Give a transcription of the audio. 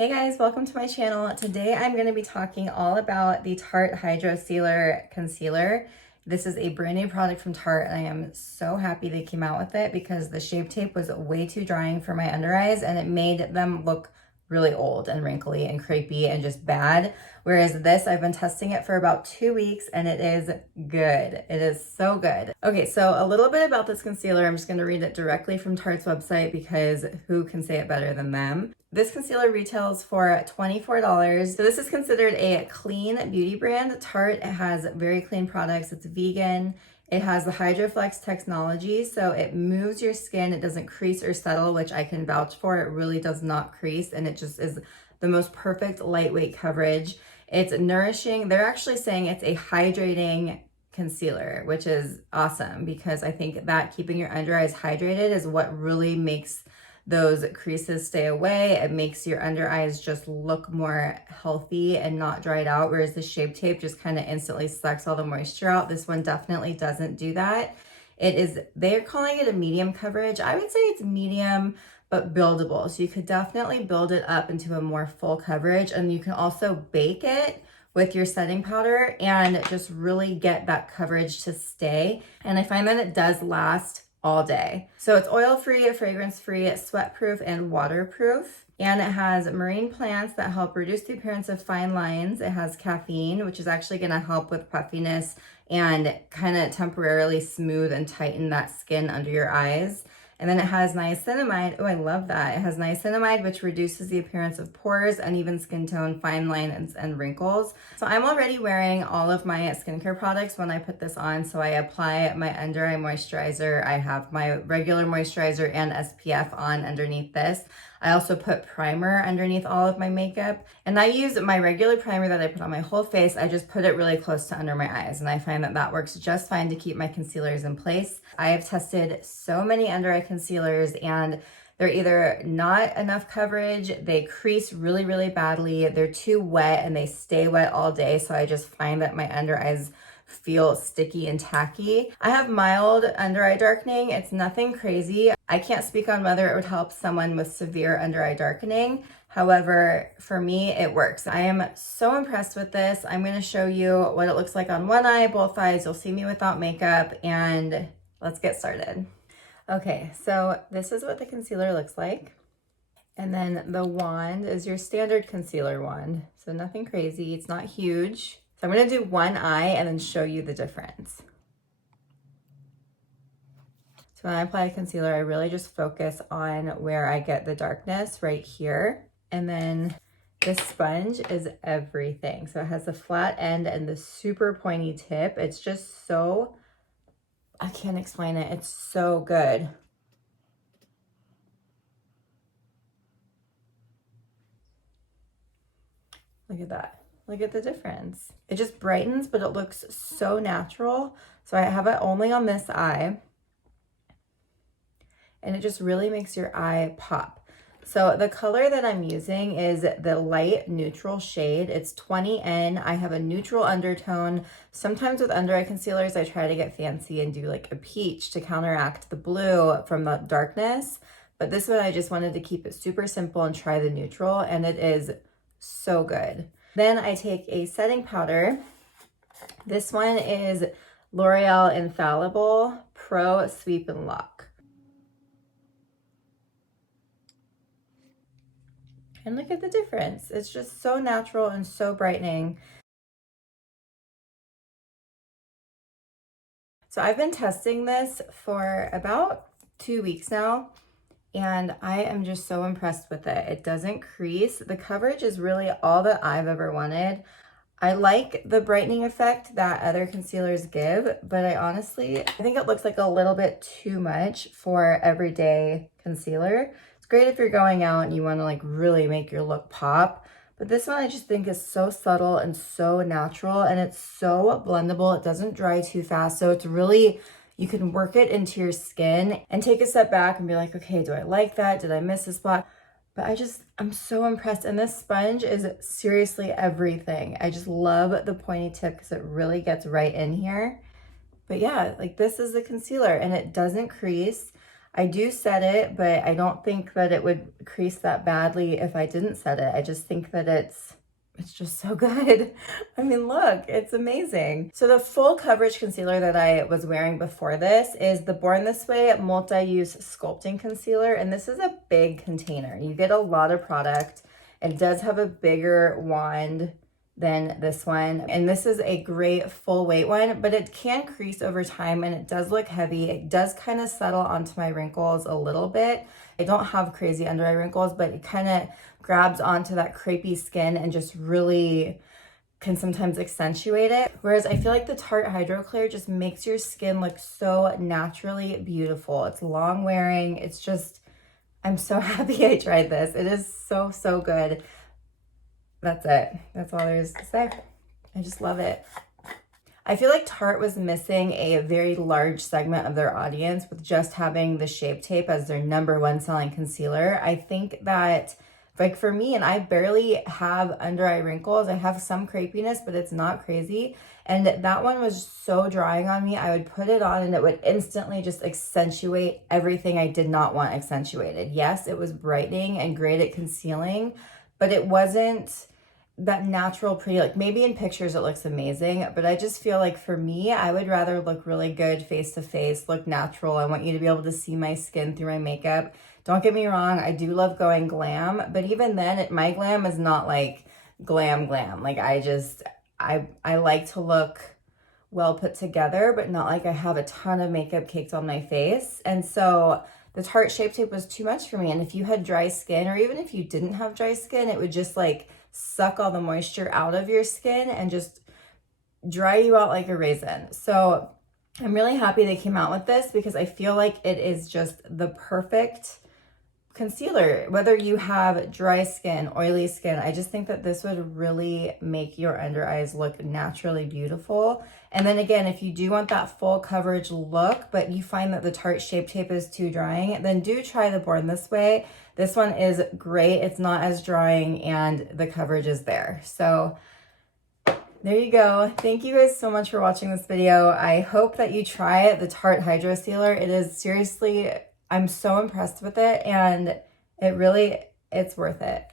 Hey guys, welcome to my channel. Today I'm going to be talking all about the Tarte Hydrocealer Concealer. This is a brand new product from Tarte and I am so happy they came out with it because the Shape Tape was way too drying for my under eyes and it made them look really old and wrinkly and crepey and just bad. Whereas this, I've been testing it for about 2 weeks and it is good. It is so good. Okay, so a little bit about this concealer. I'm just going to read it directly from Tarte's website because who can say it better than them? This concealer retails for $24. So this is considered a clean beauty brand. Tarte has very clean products. It's vegan. It has the HydroFlex technology, so it moves your skin. It doesn't crease or settle, which I can vouch for. It really does not crease, and it just is the most perfect lightweight coverage. It's nourishing. They're actually saying it's a hydrating concealer, which is awesome because I think that keeping your under eyes hydrated is what really makes those creases stay away. It makes your under eyes just look more healthy and not dried out, whereas the Shape Tape just kind of instantly sucks all the moisture out. This one definitely doesn't do that. They're calling it a medium coverage. I would say it's medium, but buildable. So you could definitely build it up into a more full coverage, and you can also bake it with your setting powder and just really get that coverage to stay. And I find that it does last all day. So it's oil-free, fragrance-free, sweat-proof, and waterproof. And it has marine plants that help reduce the appearance of fine lines. It has caffeine, which is actually going to help with puffiness and kind of temporarily smooth and tighten that skin under your eyes. And then it has niacinamide. Oh, I love that. It has niacinamide, which reduces the appearance of pores, uneven skin tone, fine lines, and wrinkles. So I'm already wearing all of my skincare products when I put this on. So I apply my under eye moisturizer. I have my regular moisturizer and SPF on underneath this. I also put primer underneath all of my makeup. And I use my regular primer that I put on my whole face. I just put it really close to under my eyes. And I find that that works just fine to keep my concealers in place. I have tested so many under eye concealers and they're either not enough coverage, they crease really, really badly, they're too wet and they stay wet all day. So I just find that my under eyes feel sticky and tacky. I have mild under eye darkening. It's nothing crazy. I can't speak on whether it would help someone with severe under eye darkening. However, for me, it works. I am so impressed with this. I'm going to show you what it looks like on one eye, both eyes. You'll see me without makeup, and let's get started. Okay, so this is what the concealer looks like. And then the wand is your standard concealer wand. So nothing crazy. It's not huge. So I'm going to do one eye and then show you the difference. So when I apply concealer, I really just focus on where I get the darkness right here. And then this sponge is everything. So it has the flat end and the super pointy tip. It's just so, I can't explain it. It's so good. Look at that. Look at the difference. It just brightens, but it looks so natural. So I have it only on this eye. And it just really makes your eye pop. So the color that I'm using is the light neutral shade. It's 20N. I have a neutral undertone. Sometimes with under eye concealers, I try to get fancy and do like a peach to counteract the blue from the darkness. But this one, I just wanted to keep it super simple and try the neutral, and it is so good. Then I take a setting powder. This one is L'Oreal Infallible Pro Sweep and Lock. And look at the difference. It's just so natural and so brightening. So I've been testing this for about 2 weeks now, and I am just so impressed with it. It doesn't crease. The coverage is really all that I've ever wanted. I like the brightening effect that other concealers give, but I think it looks like a little bit too much for everyday concealer. It's great if you're going out and you want to like really make your look pop, but this one I just think is so subtle and so natural, and it's so blendable. It doesn't dry too fast, so it's really, you can work it into your skin and take a step back and be like, okay, do I like that? Did I miss a spot? But I'm so impressed. And this sponge is seriously everything. I just love the pointy tip because it really gets right in here. But yeah, like this is the concealer and it doesn't crease. I do set it, but I don't think that it would crease that badly if I didn't set it. I just think that it's just so good. I mean, look, it's amazing. So the full coverage concealer that I was wearing before this is the Born This Way Multi-Use Sculpting Concealer. And this is a big container. You get a lot of product. It does have a bigger wand than this one. And this is a great full weight one, but it can crease over time and it does look heavy. It does kind of settle onto my wrinkles a little bit. I don't have crazy under eye wrinkles, but it kind of grabs onto that crepey skin and just really can sometimes accentuate it. Whereas I feel like the Tarte Hydro Clear just makes your skin look so naturally beautiful. It's long wearing. It's just, I'm so happy I tried this. It is so, so good. That's it. That's all there is to say. I just love it. I feel like Tarte was missing a very large segment of their audience with just having the Shape Tape as their #1 selling concealer. I think that, like for me, and I barely have under eye wrinkles. I have some crepiness, but it's not crazy. And that one was so drying on me. I would put it on and it would instantly just accentuate everything I did not want accentuated. Yes, it was brightening and great at concealing, but it wasn't that natural pretty. Like maybe in pictures it looks amazing, but I just feel like for me, I would rather look really good face to face, look natural. I want you to be able to see my skin through my makeup. Don't get me wrong, I do love going glam, but even then my glam is not like glam. Like I like to look well put together, but not like I have a ton of makeup caked on my face. And so the Tarte Shape Tape was too much for me. And if you had dry skin, or even if you didn't have dry skin, it would just like suck all the moisture out of your skin and just dry you out like a raisin. So I'm really happy they came out with this because I feel like it is just the perfect concealer. Whether you have dry skin, oily skin, I just think that this would really make your under eyes look naturally beautiful. And then again, if you do want that full coverage look, but you find that the Tarte Shape Tape is too drying, then do try the Born This Way. This one is great. It's not as drying and the coverage is there. So there you go. Thank you guys so much for watching this video. I hope that you try it, the Tarte Hydrocealer. It is seriously, I'm so impressed with it and it's worth it.